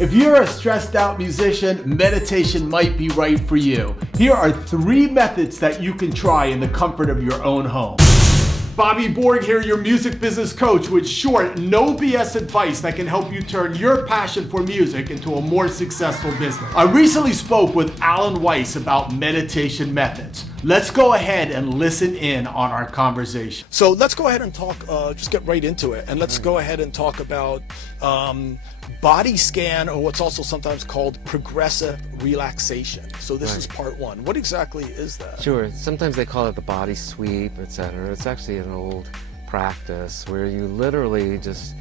If you're a stressed out musician, meditation might be right for you. Here are 3 methods that you can try in the comfort of your own home. Bobby Borg here, your music business coach with short, no BS advice that can help you turn your passion for music into a more successful business. I recently spoke with Alan Weiss about meditation methods. Let's go ahead and listen in on our conversation. So let's go ahead and talk, just get right into it. And let's go ahead and talk about body scan, or what's also sometimes called progressive relaxation. So this is part 1. What exactly is that? Sure. Sometimes they call it the body sweep, etc. It's actually an old practice where you literally just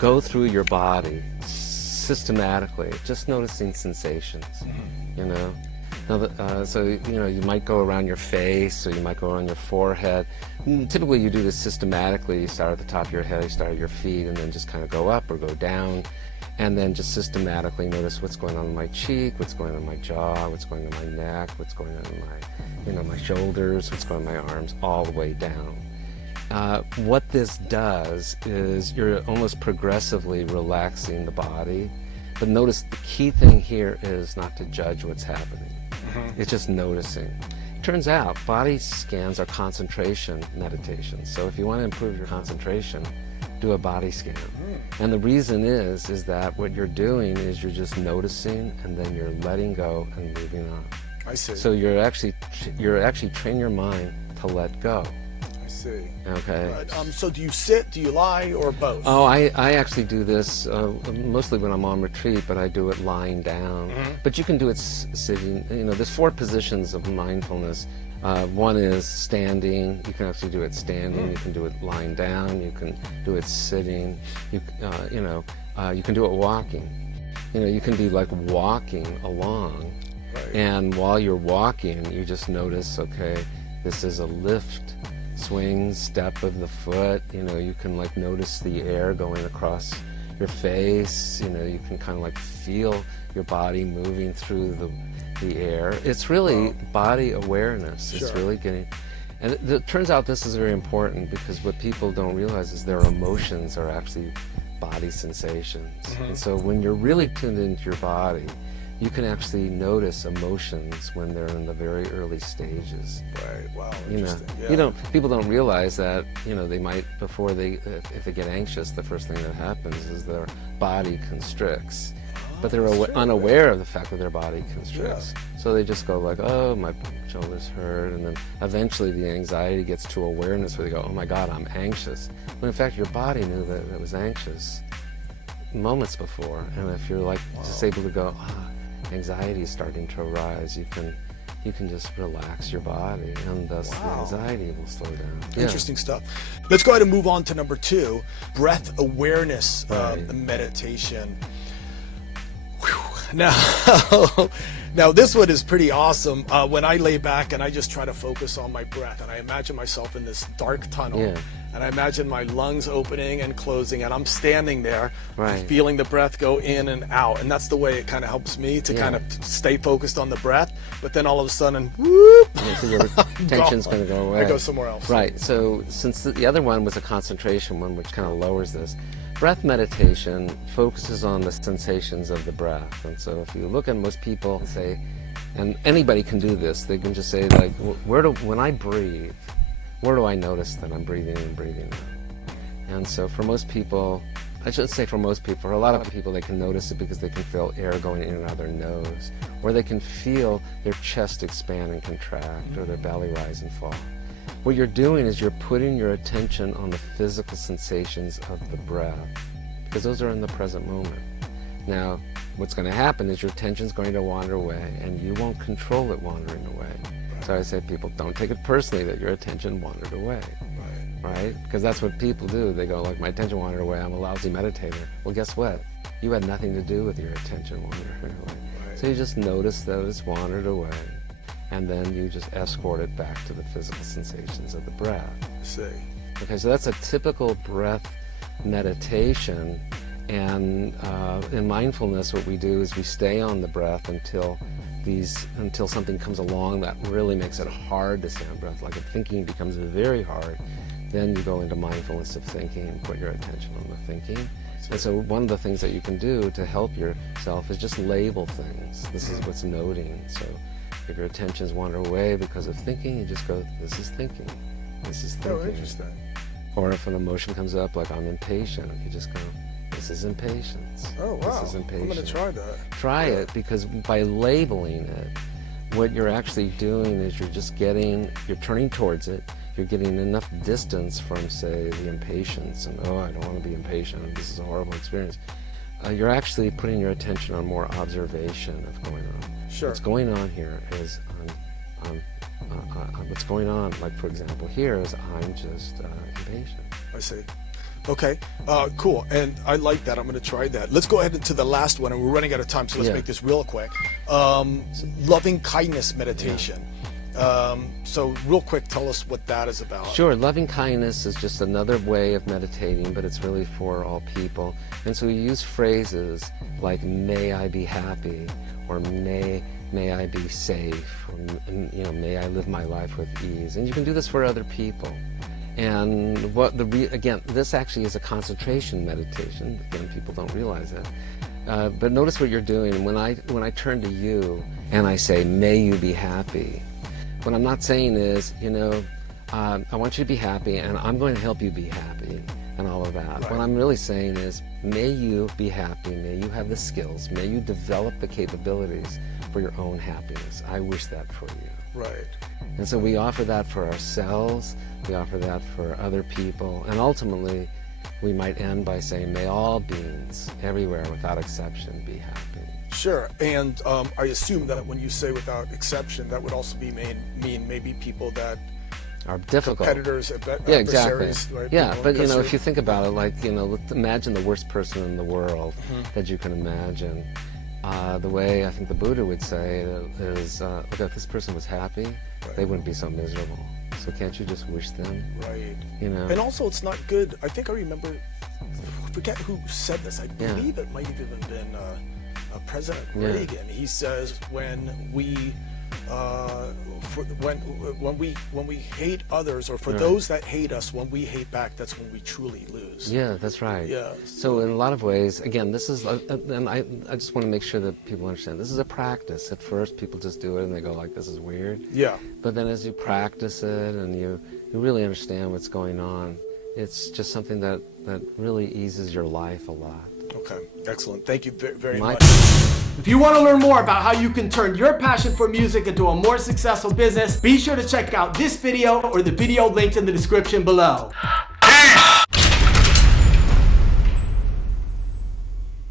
go through your body systematically, just noticing sensations, you know. Now, so you might go around your face, or you might go around your forehead. Typically you do this systematically. You start at the top of your head, you start at your feet, and then just kind of go up or go down, and then just systematically notice what's going on in my cheek, what's going on in my jaw, what's going on in my neck, what's going on in my, my shoulders, what's going on in my arms, all the way down. What this does is you're almost progressively relaxing the body, but notice the key thing here is not to judge what's happening. It's just noticing. It turns out body scans are concentration meditations. So if you want to improve your concentration, do a body scan. And the reason is that what you're doing is you're just noticing, and then you're letting go and moving on. I see. So you're actually training your mind to let go. I see. Okay. Right. So do you sit, do you lie, or both? Oh, I actually do this mostly when I'm on retreat, but I do it lying down. But you can do it sitting. There's 4 positions of mindfulness. One is standing. You can actually do it standing. You can do it lying down. You can do it sitting. You can do it walking. You can be like walking along, and while you're walking, you just notice, okay, this is a lift, swing, step of the foot. You can like notice the air going across your face. You can kind of like feel your body moving through the air. It's really body awareness. It's really getting, and it turns out this is very important, because what people don't realize is their emotions are actually body sensations. And so when you're really tuned into your body, you can actually notice emotions when they're in the very early stages. Right. Wow. Interesting. People don't realize that, they might, before if they get anxious, the first thing that happens is their body constricts. But they're unaware of the fact that their body constricts. So they just go like, oh, my shoulders hurt, and then eventually the anxiety gets to awareness where they go, oh my God, I'm anxious. When in fact your body knew that it was anxious moments before. And if you're like just able to go, anxiety is starting to arise, you can just relax your body, and thus the anxiety will slow down. Interesting stuff. Let's go ahead and move on to number 2, breath awareness meditation. Now this one is pretty awesome. When I lay back and I just try to focus on my breath, and I imagine myself in this dark tunnel, and I imagine my lungs opening and closing, and I'm standing there feeling the breath go in and out, and that's the way it kind of helps me to kind of stay focused on the breath. But then all of a sudden, whoop, so your tension's going to go away. I go somewhere else. Right. So since the other one was a concentration one, which kind of lowers this, breath meditation focuses on the sensations of the breath. And so if you look at most people and say, and anybody can do this, they can just say like, when I breathe, where do I notice that I'm breathing in and breathing out? And so for most people, I shouldn't say for most people, for a lot of people, they can notice it because they can feel air going in and out of their nose, or they can feel their chest expand and contract, or their belly rise and fall. What you're doing is you're putting your attention on the physical sensations of the breath, because those are in the present moment. Now, what's going to happen is your attention's going to wander away, and you won't control it wandering away. So I say to people, don't take it personally that your attention wandered away. Right? Because that's what people do. They go like, my attention wandered away, I'm a lousy meditator. Well, guess what? You had nothing to do with your attention wandering away. So you just notice that it's wandered away, and then you just escort it back to the physical sensations of the breath. I see. Okay, so that's a typical breath meditation. And in mindfulness, what we do is we stay on the breath until something comes along that really makes it hard to stay on breath. Like if thinking becomes very hard, then you go into mindfulness of thinking and put your attention on the thinking. And so one of the things that you can do to help yourself is just label things. This is what's noting. So if your attentions wander away because of thinking, you just go, this is thinking. This is thinking. Oh, interesting. Or if an emotion comes up, like I'm impatient, you just go, this is impatience. Oh, wow. This is impatience. I'm going to try that. Try it, because by labeling it, what you're actually doing is you're turning towards it, you're getting enough distance from, say, the impatience, and oh, I don't want to be impatient, this is a horrible experience. You're actually putting your attention on more observation of going on. Sure. What's going on here is, what's going on, like for example here, is I'm just impatient. I see. Okay, cool, and I like that. I'm going to try that. Let's go ahead into the last one, and we're running out of time, so let's make this real quick. Loving kindness meditation. So real quick, tell us what that is about. Sure, loving kindness is just another way of meditating, but it's really for all people. And so we use phrases like, may I be happy, or may I be safe, or may I live my life with ease. And you can do this for other people. And again, this actually is a concentration meditation. Again, people don't realize it. But notice what you're doing. When I turn to you and I say, may you be happy, what I'm not saying is, I want you to be happy and I'm going to help you be happy and all of that. Right. What I'm really saying is, may you be happy, may you have the skills, may you develop the capabilities for your own happiness. I wish that for you. Right. And so we offer that for ourselves, we offer that for other people, and ultimately we might end by saying, may all beings everywhere without exception be happy. Sure, and I assume that when you say without exception, that would also mean maybe people that are difficult. Competitors, yeah, exactly. Right? Yeah, but if you think about it, like, imagine the worst person in the world that you can imagine. The way I think the Buddha would say is, look, if this person was happy, they wouldn't be so miserable. So can't you just wish them? Right. And also, it's not good. I think I remember, I forget who said this. I believe it might have even been President Reagan. He says, when we hate others, or for those that hate us, when we hate back, that's when we truly lose. Yeah, that's right. Yeah. So in a lot of ways, again, this is, and I just want to make sure that people understand, this is a practice. At first, people just do it and they go like, this is weird. Yeah. But then as you practice it and you really understand what's going on, it's just something that really eases your life a lot. Okay, excellent. Thank you very much. If you want to learn more about how you can turn your passion for music into a more successful business, be sure to check out this video or the video linked in the description below.